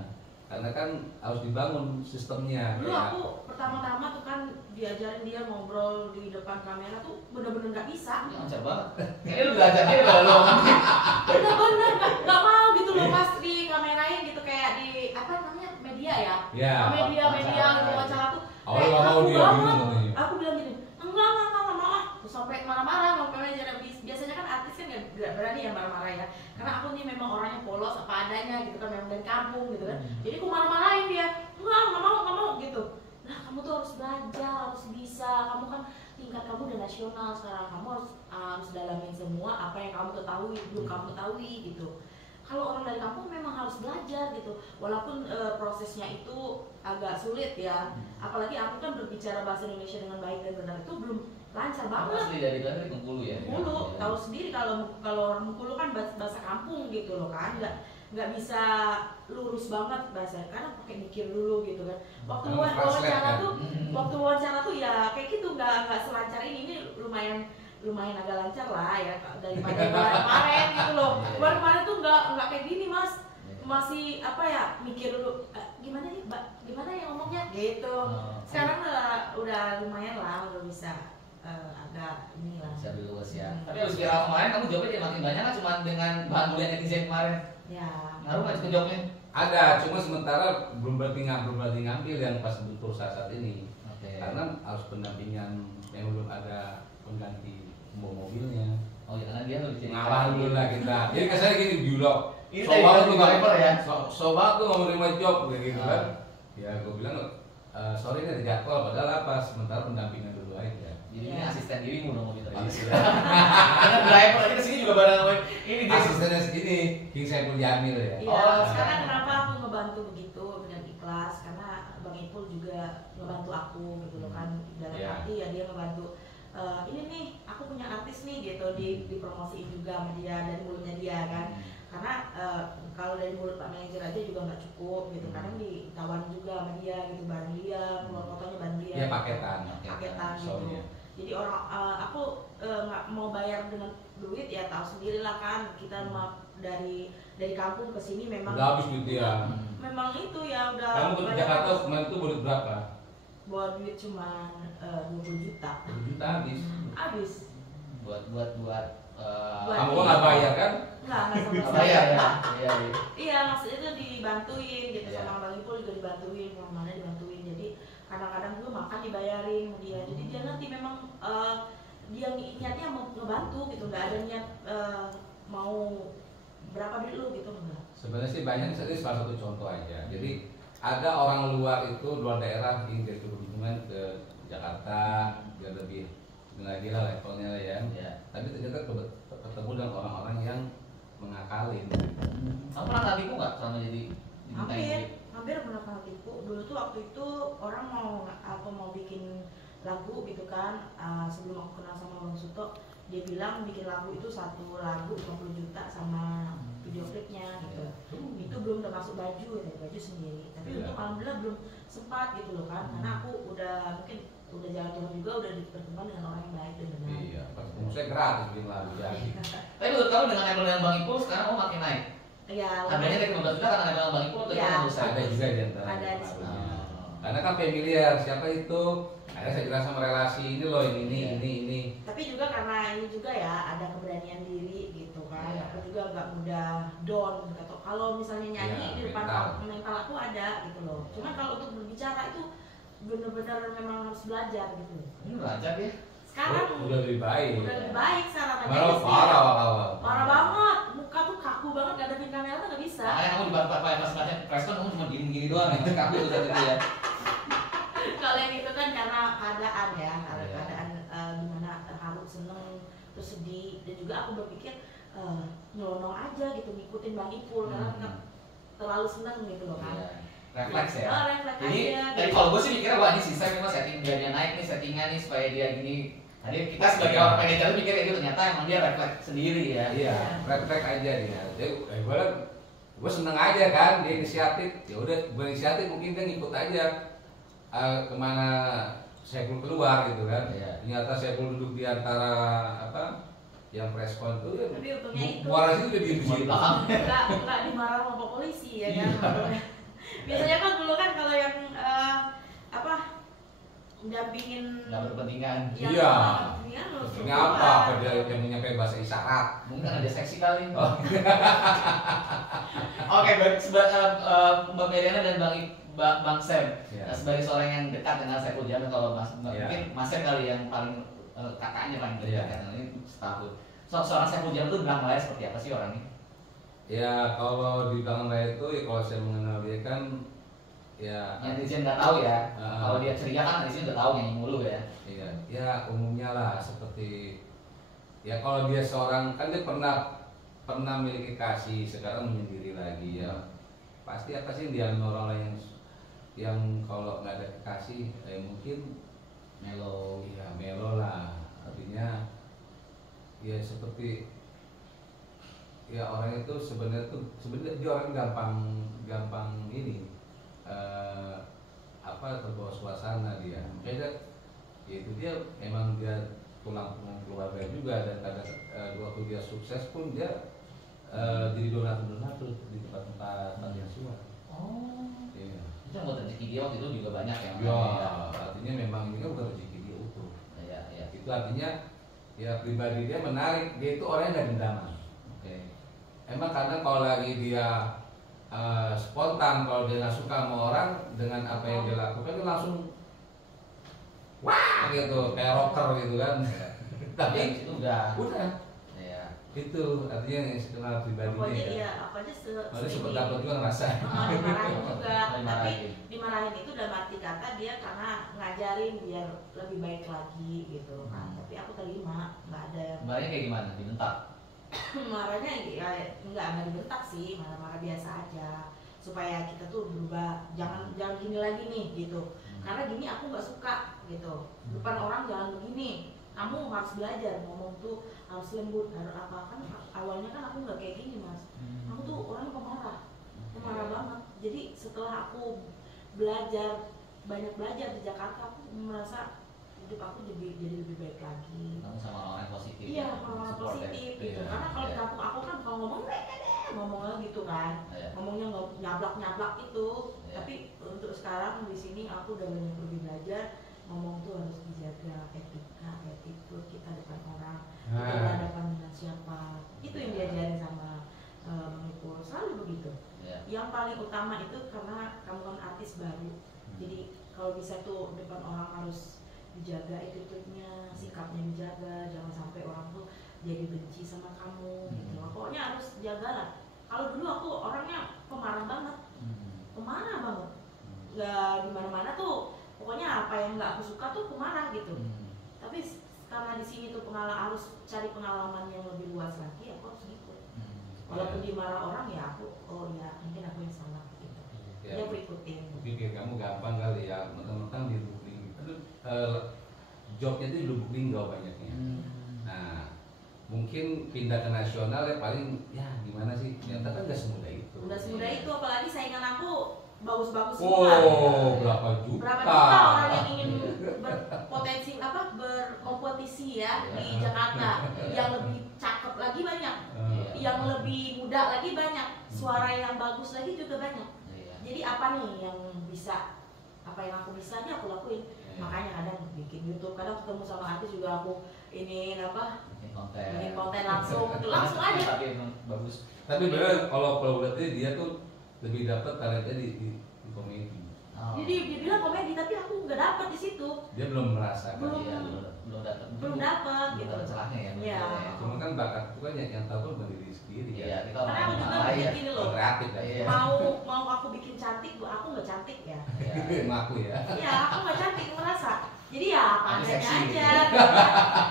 Karena kan harus dibangun sistemnya. Dulu aku pertama-tama tuh kan diajarin dia ngobrol di depan kamera tuh bener-bener nggak bisa. Lancar banget. Kayaknya lu belajar dia udah lu. Bener-bener nggak mau gitu loh pas di kamerain gitu, kayak di apa namanya media ya. Ya. Media gitu wawancara tuh. Awalnya nggak mau dia bingung katanya. Aku bilang gini, enggak mau. Terus sampai marah-marah sama manajer. Biasanya kan artis kan nggak berani ya marah-marah ya. Karena aku nih memang orangnya polos apa adanya gitu kan, memang dari kampung gitu kan. Jadi aku marah-marahin dia, nggak mau gitu. Nah kamu tuh harus belajar, harus bisa. Kamu kan tingkat kamu udah nasional sekarang, kamu harus dalamin semua apa yang kamu ketahui, belum kamu ketahui gitu. Kalau orang dari kampung memang harus belajar gitu, walaupun prosesnya itu agak sulit ya. Apalagi aku kan berbicara bahasa Indonesia dengan baik dan benar itu belum lancar banget. Asli dari Bengkulu ya. Bengkulu, tahu sendiri kalau orang Bengkulu kan bahasa kampung gitu loh kan, nggak bisa lurus banget bahasa, karena pakai mikir dulu gitu kan. Waktu wawancara tuh ya kayak gitu, nggak selancar ini lumayan agak lancar lah ya daripada kemarin gitu loh. Kemarin tuh nggak kayak gini mas, masih apa ya, mikir dulu gimana nih gimana ya ngomongnya gitu. Sekarang udah lumayan lah, udah bisa agak inilah. Bisa lulus ya. Tapi habis viral kemarin kamu jawabnya jadi makin banyak kan cuma dengan bahan bulian netizen kemarin. Ya. Ngaruh nggak ke jawabnya? Ada, cuma sementara belum berarti ngambil yang pas betul saat ini. Karena harus pendampingan yang belum ada pengganti mobilnya. Oh ya, karena dia harus jadi Ngalah dulu lah kita. Jadi kesannya gini, Bulog. Ini Sobat tuh driver ya. Sobat tuh nggak mau terima job gitu kan. Ya gue bilang, sorry ini ada jadwal, padahal apa? Sementara pendampingan dulu aja. Jadi ini asisten dirimu dong mobil tadi. Karena driver aja kesini juga barang ini dia asistennya segini, King Saipul Jamil ya. Iya, Oh, sekarang kenapa aku ngebantu begitu dengan ikhlas? Karena Bang Ipul juga ngebantu aku gitu loh kan. Dalam arti ya dia ngebantu ini nih, aku punya artis nih gitu, dipromosiin juga sama dia dari mulutnya dia kan. Karena kalau dari mulut Pak Manajer aja juga nggak cukup gitu, kadang ditawan juga sama dia gitu, bareng dia, keluar fotonya bareng dia. Iya paketan gitu. Jadi orang aku nggak mau bayar dengan duit ya, tahu sendirilah kan kita dari kampung ke sini memang udah habis duit dia. Memang itu ya udah. Kamu ke Jakarta kemarin itu baru berapa? Buat duit cuma 20 juta. 20 juta habis. Habis. buat Kamu kok nggak bayar kan? Nggak sama apa ya? Iya, maksudnya itu dibantuin gitu Iya. sama Bang Ipul juga dibantuin, mana dibantuin. Jadi kadang-kadang juga makan dibayarin sama dia. Jadi dia nanti memang dia niatnya mau ngebantu gitu, nggak ada niat mau berapa duit lu gitu enggak. Sebenarnya sih banyak, ini salah satu contoh aja. Jadi ada orang luar itu, luar daerah ingin dari hubungan ke Jakarta, dia lebih lagi lah levelnya lah ya. Tapi ternyata ketemu dengan orang-orang yang mengakalin. Kamu pernah kena tipu nggak selama jadi Hampir pernah kena tipu. Dulu tuh waktu itu orang mau bikin lagu gitu kan, sebelum aku kenal sama Bang Suto, dia bilang bikin lagu itu satu lagu 50 juta sama video klipnya gitu. Itu belum termasuk baju ya, baju sendiri. Tapi untuk alhamdulillah belum sempat gitu loh kan, karena aku mungkin udah jalan juga, udah berteman dengan orang yang baik dan benar. Iya, pas saya gratis bikin lagu jadi. Tapi menurut kamu dengan label dengan Bang Ipul sekarang kamu makin naik? Iya. Harganya dari 15 juta karena label Bang Ipul atau Iya. cuma Ada juga di antara. Ada di sini. Karena kan familiar, siapa itu? Ada saya jelas sama relasi ini loh, ini. Tapi juga karena ini juga ya ada keberanian diri gitu kan. Iya. Aku juga nggak mudah down gitu. Kalau misalnya nyanyi Iya, di depan mental. mental aku ada gitu loh. Cuma kalau untuk berbicara itu benar-benar memang harus belajar gitu. Ini belajar ya? Sekarang udah lebih baik. Udah lebih baik sekarang aja Malah sih. parah awal-awal. Parah banget. Muka tuh kaku banget, gak ada pin kamera tuh gak bisa. Makanya kamu di pas preskon kamu cuma gini-gini doang ya, kaku tuh tadi ya. Kalau yang itu kan karena keadaan ya, keadaan gimana haru, seneng, terus sedih, dan juga aku berpikir nyelonong aja gitu, ngikutin Bang Ipul karena kan terlalu seneng gitu loh kan. Refleks ya. Refleks Jadi aja. dari kalau gue sih mikirnya wah ini sisa memang setting biar dia naik nih settingan nih supaya dia gini. Tadi kita sebagai orang manajer tuh mikir itu ternyata emang dia refleks sendiri ya. Iya, refleks aja dia. Gue seneng aja kan dia inisiatif. Ya udah, gue inisiatif mungkin dia ngikut aja kemana saya pun keluar gitu kan. Ternyata saya pun duduk di antara yang preskon tuh ya. Tapi untungnya itu Muara situ udah diem di situ. nggak dimarah sama polisi ya kan. Biasanya kan dulu kan kalau yang dampingin Nggak berkepentingan. Iya. Ini Ngapa dia yang menyampaikan bahasa isyarat? Mungkin ada seksi kali. Oke, baik. Mbak Meriana dan Bang Sam, sebagai seorang yang dekat dengan Saipul Jamil, kalau mungkin Mas Sam kali yang paling kakaknya paling dekat karena ini setahun. Seorang Saipul Jamil itu belakang layar seperti apa sih orangnya? Ya kalau di belakang layar itu ya kalau saya mengenal dia kan ya netizen nggak tahu ya. Kalau dia ceria kan netizen udah tahu nyanyi mulu ya. Iya, ya umumnya lah seperti ya kalau dia seorang kan dia pernah memiliki kasih, sekarang menyendiri lagi ya. Pasti apa sih dia orang lain yang kalau nggak ada kasih mungkin melo. Ya melo lah, artinya ya seperti ya orang itu sebenarnya dia orang gampang ini terbawa suasana dia. Beda ya itu dia emang dia tulang punggung keluarga juga, dan kadang waktu dia sukses pun dia jadi donatur di tempat-tempat panti asuhan. Oh. Iya. Itu yang buat rezeki dia waktu itu juga banyak yang Ya, artinya memang ini kan bukan rezeki dia utuh. Iya, iya. Itu artinya ya pribadi dia menarik, dia itu orangnya nggak dendaman. Oke. Emang karena kalau lagi dia spontan, kalau dia nggak suka sama orang dengan apa yang dia lakukan itu langsung wah gitu, kayak rocker gitu kan. Tapi Tapi itu udah. Iya. itu artinya yang kenal pribadinya Pokoknya ya. iya, apa aja Malah sempat dapat juga ngerasa. dimarahin juga, tapi Dimarahin. dimarahin itu dalam arti kata dia karena ngajarin biar lebih baik lagi gitu kan. Tapi aku terima, nggak ada Kemarin kayak gimana? Dibentak? marahnya ya nggak dibentak sih, marah-marah biasa aja supaya kita tuh berubah, jangan gini lagi nih gitu, karena gini aku nggak suka gitu, depan orang jangan begini, kamu harus belajar ngomong tuh harus lembut, harus apa kan awalnya kan aku nggak kayak gini mas, aku tuh orang pemarah, marah banget. Jadi setelah aku banyak belajar di Jakarta, aku merasa hidup aku jadi lebih baik lagi. Kamu sama orang yang positif. Iya, ya? orang Support ya? positif gitu. Iya. Karena kalau di Iya. kampung aku kan kalau ngomongnya gitu kan, Iya. ngomongnya nggak nyablak itu. Iya. Tapi untuk sekarang di sini aku udah banyak lebih belajar, ngomong tuh harus dijaga etika, attitude kita depan orang, kita berhadapan dengan siapa. Itu yang diajarin sama Bang Ipul, selalu begitu. Iya. Yang paling utama itu karena kamu kan artis baru, jadi kalau bisa tuh depan orang harus dijaga attitude-nya, sikapnya dijaga, jangan sampai orang tuh jadi benci sama kamu gitu. Pokoknya harus jagalah. Kalau dulu aku orangnya pemarah banget, pemarah banget, nggak di mana-mana tuh, pokoknya apa yang nggak aku suka tuh pemarah gitu. Tapi karena di sini tuh harus cari pengalaman yang lebih luas lagi, aku harus ikut. Walaupun dimarah orang ya aku, oh ya mungkin aku yang salah gitu. Ya, Dia aku ikutin. pikir kamu gampang kali ya, mentang-mentang di Lubuk jobnya itu di Lubuk Linggau banyaknya. Nah, mungkin pindah ke nasional ya paling ya gimana sih? Ternyata kan nggak semudah itu. Udah semudah itu, apalagi saingan aku bagus-bagus semua. Oh, berapa juta? Berapa juta orang yang ingin berpotensi berkompetisi ya di Jakarta, yang lebih cakep lagi banyak, yang lebih muda lagi banyak, suara yang bagus lagi juga banyak. Iya. Jadi apa nih yang bisa, apa yang aku bisa nih aku lakuin. Makanya kadang bikin YouTube, kadang ketemu sama artis juga aku ini bikin konten langsung aja. Tapi emang bagus. Tapi bener kalau berarti dia tuh lebih dapat talentnya di komedi. Oh. Jadi dia bilang komedi, tapi aku nggak dapet di situ. Dia belum merasakan. Belum. Iya, belum dapat. Belum dapet Belum gitu. ada celahnya ya. Iya. Cuma kan bakat itu kan yang tahu kan berdiri sendiri Iya, ya. kita Karena aku juga lain mikir ya. gini loh, Kreatif kan. Iya. mau aku bikin cantik, aku nggak cantik ya. Iya. Ngaku ya. Iya, aku nggak cantik merasa. Jadi ya apa Aku adanya seksi. aja. Gitu.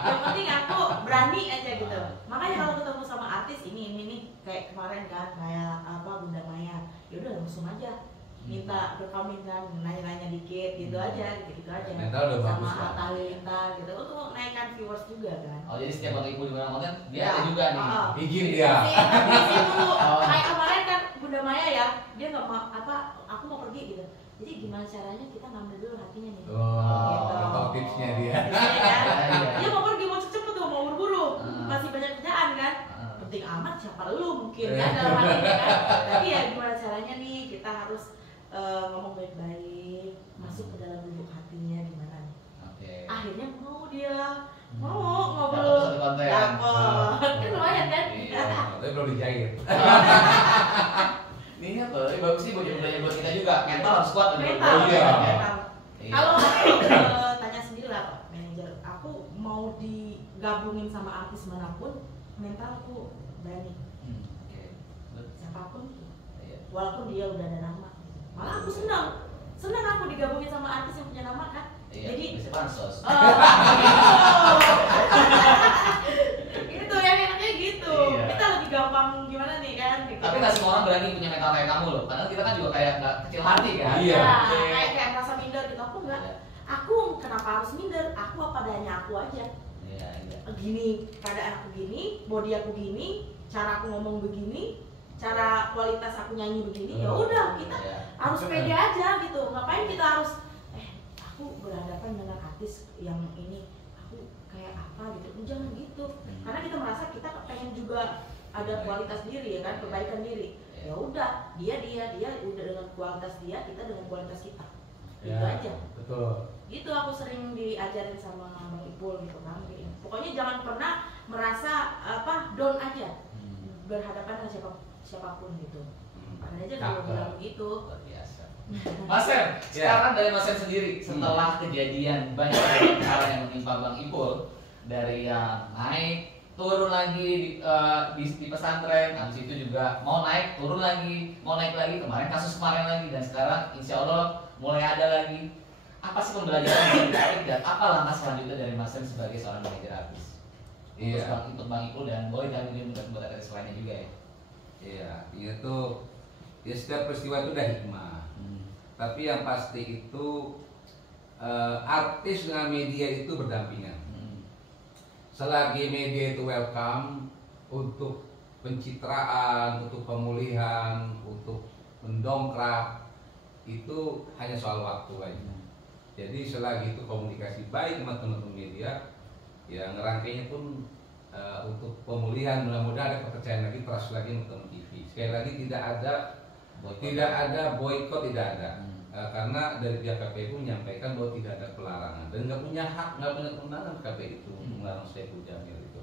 Yang penting aku berani aja gitu. Makanya kalau ketemu sama artis ini nih kayak kemarin kan kayak apa Bunda Maya, ya udah langsung aja minta berkomen kan, nanya-nanya dikit gitu aja, gitu aja. Mental udah sama bagus lah. Atta Halilintar gitu untuk menaikkan viewers juga kan. Oh, jadi setiap waktu ibu di mana konten dia Ya. ada juga nih. Oh. Izin dia. Isi dulu. Oh. Kayak kemarin kan Bunda Maya ya, dia nggak mau apa, aku mau pergi gitu. Jadi gimana caranya kita ngambil dulu hatinya nih. Oh, Gitu. tahu tipsnya dia. Iya kan? Iya. Dia mau pergi mau cepet tuh, mau buru-buru, Ah. masih banyak kerjaan kan. Ah. Penting amat siapa lu mungkin kan dalam hatinya kan. Tapi ya gimana caranya nih kita harus ngomong baik-baik, masuk ke dalam lubuk hatinya gimana nih. Oke. Akhirnya mau dia mau Dapat ngobrol. satu konten. Dapet. Kan lumayan kan? Iya. Tapi belum dijahit. Ini apa? Ini bagus nih buat belajar buat kita juga. Mental harus kuat. Mental, Iya. mental. Iya. Kalau aku tanya sendiri lah Pak manajer, aku mau digabungin sama artis manapun, mental aku berani. Oke. Good. Siapapun, Iya. walaupun dia udah ada nama. Malah aku senang aku digabungin sama artis yang punya nama kan. Iya. Jadi Bisa pansos. itu yang enaknya gitu. Iya. Kita lebih gampang gimana nih kan? Gitu. Tapi nggak semua orang berani punya mental kayak kamu loh. Karena kita kan juga kayak nggak kecil hati kan. Iya. Ya, kayak merasa minder gitu. Aku enggak. Iya. Aku kenapa harus minder? Aku apa adanya aku aja. Iya. Iya. Gini, keadaan aku gini, body aku gini, cara aku ngomong begini, cara kualitas aku nyanyi begini. Ya udah, kita Iya. harus pede aja gitu. Ngapain kita harus aku berhadapan dengan artis yang ini, aku kayak apa gitu. Jangan gitu. Karena kita merasa kita pengen juga ada kualitas diri ya kan, perbaikan diri. Ya udah, dia udah dengan kualitas dia, kita dengan kualitas kita. Gitu aja. Betul. Gitu aku sering diajarin sama Bang Ipul gitu kan. Pokoknya jangan pernah merasa down aja. Berhadapan dengan siapapun gitu. Ada aja kalau bilang gitu. Luar biasa. Mas Sem, sekarang dari Mas Sem sendiri setelah kejadian banyak hal yang menimpa Bang Ipul, dari yang naik turun lagi di pesantren, habis itu juga mau naik turun lagi, mau naik lagi, kemarin kasus kemarin lagi, dan sekarang insya Allah mulai ada lagi. Apa sih pembelajaran yang ditarik dan apa langkah selanjutnya dari Mas Sem sebagai seorang manajer artis? Terus untuk Bang Ipul dan boleh dan mungkin buat artis lainnya juga ya. Iya, itu ya setiap peristiwa itu ada hikmah. Tapi yang pasti itu artis dengan media itu berdampingan. Selagi media itu welcome untuk pencitraan, untuk pemulihan, untuk mendongkrak, itu hanya soal waktu aja. Jadi selagi itu komunikasi baik sama teman-teman media, ya ngerangkainya pun untuk pemulihan, mudah-mudahan ada kepercayaan lagi, trust lagi untuk TV. Sekali lagi tidak ada boykot, tidak ada. Karena dari pihak KPI pun menyampaikan bahwa tidak ada pelarangan dan nggak punya hak, nggak punya kewenangan KPI itu melarang Saipul Jamil itu.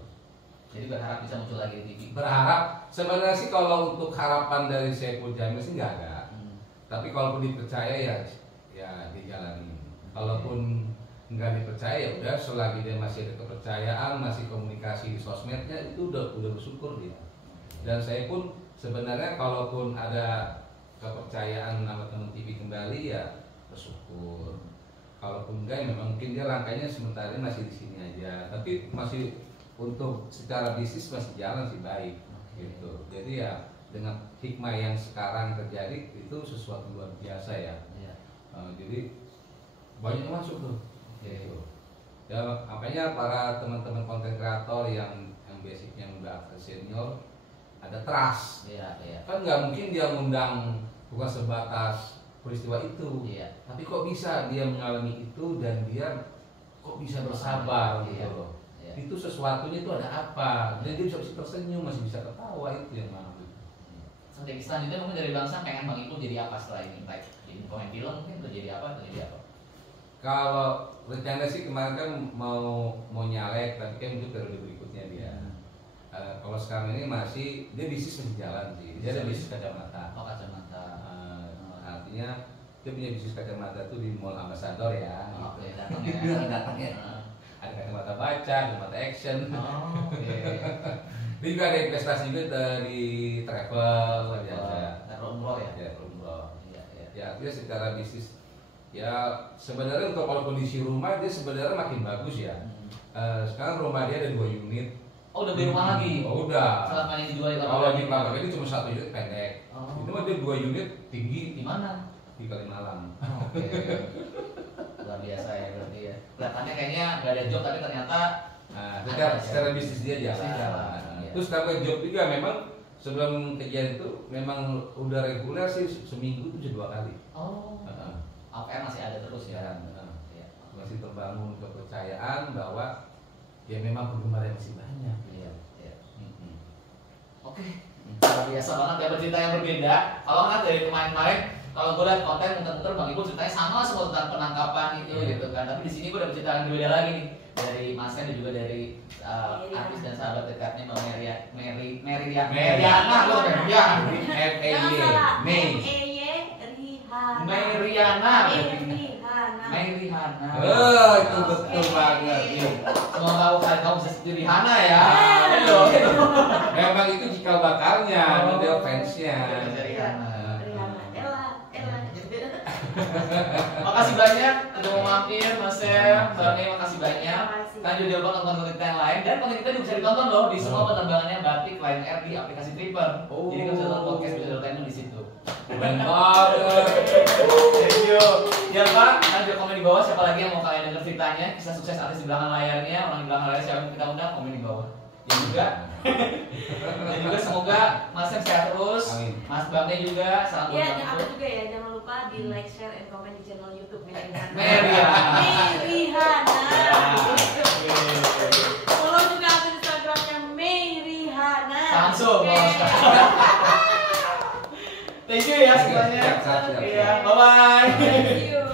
Jadi berharap bisa muncul lagi di TV. Berharap sebenarnya sih kalau untuk harapan dari Saipul Jamil sih nggak ada. Tapi kalaupun dipercaya ya dijalani. Kalaupun nggak dipercaya ya udah, selagi dia masih ada kepercayaan, masih komunikasi di sosmednya, itu udah bersyukur dia. Dan saya pun sebenarnya kalaupun ada kepercayaan nama teman TV kembali ya bersyukur. Kalaupun enggak, memang mungkin dia langkahnya sementara masih di sini aja. Tapi masih untuk secara bisnis masih jalan sih baik, gitu. Jadi ya dengan hikmah yang sekarang terjadi itu sesuatu luar biasa ya. Jadi banyak yang masuk tuh. Gitu. Ya makanya para teman-teman konten kreator yang basicnya udah senior ada trust. Kan nggak mungkin dia ngundang bukan sebatas peristiwa itu, tapi kok bisa dia mengalami itu dan dia kok bisa bersabar gitu loh. Itu sesuatunya itu ada apa, dan dia bisa tersenyum, masih bisa ketawa, itu yang mana. Sampai selanjutnya mungkin dari bangsa pengen Bang Ipul jadi apa setelah ini? Baik, jadi pemain film mungkin atau jadi apa? Kalau rencana sih kemarin kan mau nyalek, tapi kan mungkin periode berikutnya dia. Kalau sekarang ini dia bisnis masih jalan sih. Dia ada bisnis kacamata. Oh, kacamata. Artinya dia punya bisnis kacamata tuh di Mall Ambassador ya. Oke, datang ya. Datang ya. Ada kacamata baca, kacamata action. Dia juga ada investasi juga dari travel, umroh ya. Umroh. Ya, artinya secara bisnis ya sebenarnya untuk kalau kondisi rumah dia sebenarnya makin bagus ya. Sekarang rumah dia ada 2 unit. Oh, udah beli rumah lagi? Oh, udah. Selama ini dijual kalau di Kelapa ini cuma 1 unit pendek. Itu mah dia 2 unit tinggi. Di mana? Di Kalimalang. Oke. Luar biasa ya berarti ya. Kelihatannya kayaknya nggak ada job tapi ternyata secara bisnis dia jalan. Terus kalau job juga memang sebelum kejadian itu memang udah reguler sih, seminggu itu 2 kali. APR masih ada terus ya. Masih terbangun kepercayaan bahwa ya memang penggemar yang masih banyak. Oke. Luar biasa banget ya, bercerita yang berbeda. Kalau nggak dari kemarin-kemarin, kalau gue lihat konten muter-muter Bang Ipul ceritanya sama semua tentang penangkapan itu gitu kan. Tapi di sini gue udah bercerita yang berbeda lagi nih, dari Mas Sen dan juga dari artis dan sahabat dekatnya Mbak Meriana. Meriana. Itu betul banget. Semoga kamu bisa seperti Rihanna ya. Memang itu cikal bakalnya, dia fansnya. Makasih banyak udah mau mampir Mas Sem, Mbak Mei, makasih banyak. Kan juga diubah nonton-nonton kita yang lain, dan konten kita juga bisa ditonton loh di semua penerbangannya Batik Lion Air di aplikasi Tripper. Jadi kan bisa nonton podcast bisa di situ. Keren banget. Thank you. Jangan lupa kan juga komen di bawah siapa lagi yang mau kalian denger ceritanya, kisah sukses artis di belakang layarnya, orang di belakang layar siapa yang kita undang, komen di bawah. Dan juga semoga Mas Sem sehat terus. Amin. Mas Bangnya juga salam buat Iya, Bang aku Ipul. juga ya, jangan lupa di like, share, and comment di channel YouTube Merihana. Merihana. Follow juga akun Instagramnya Merihana. Langsung ya semuanya. Siap. Iya, bye bye. See you.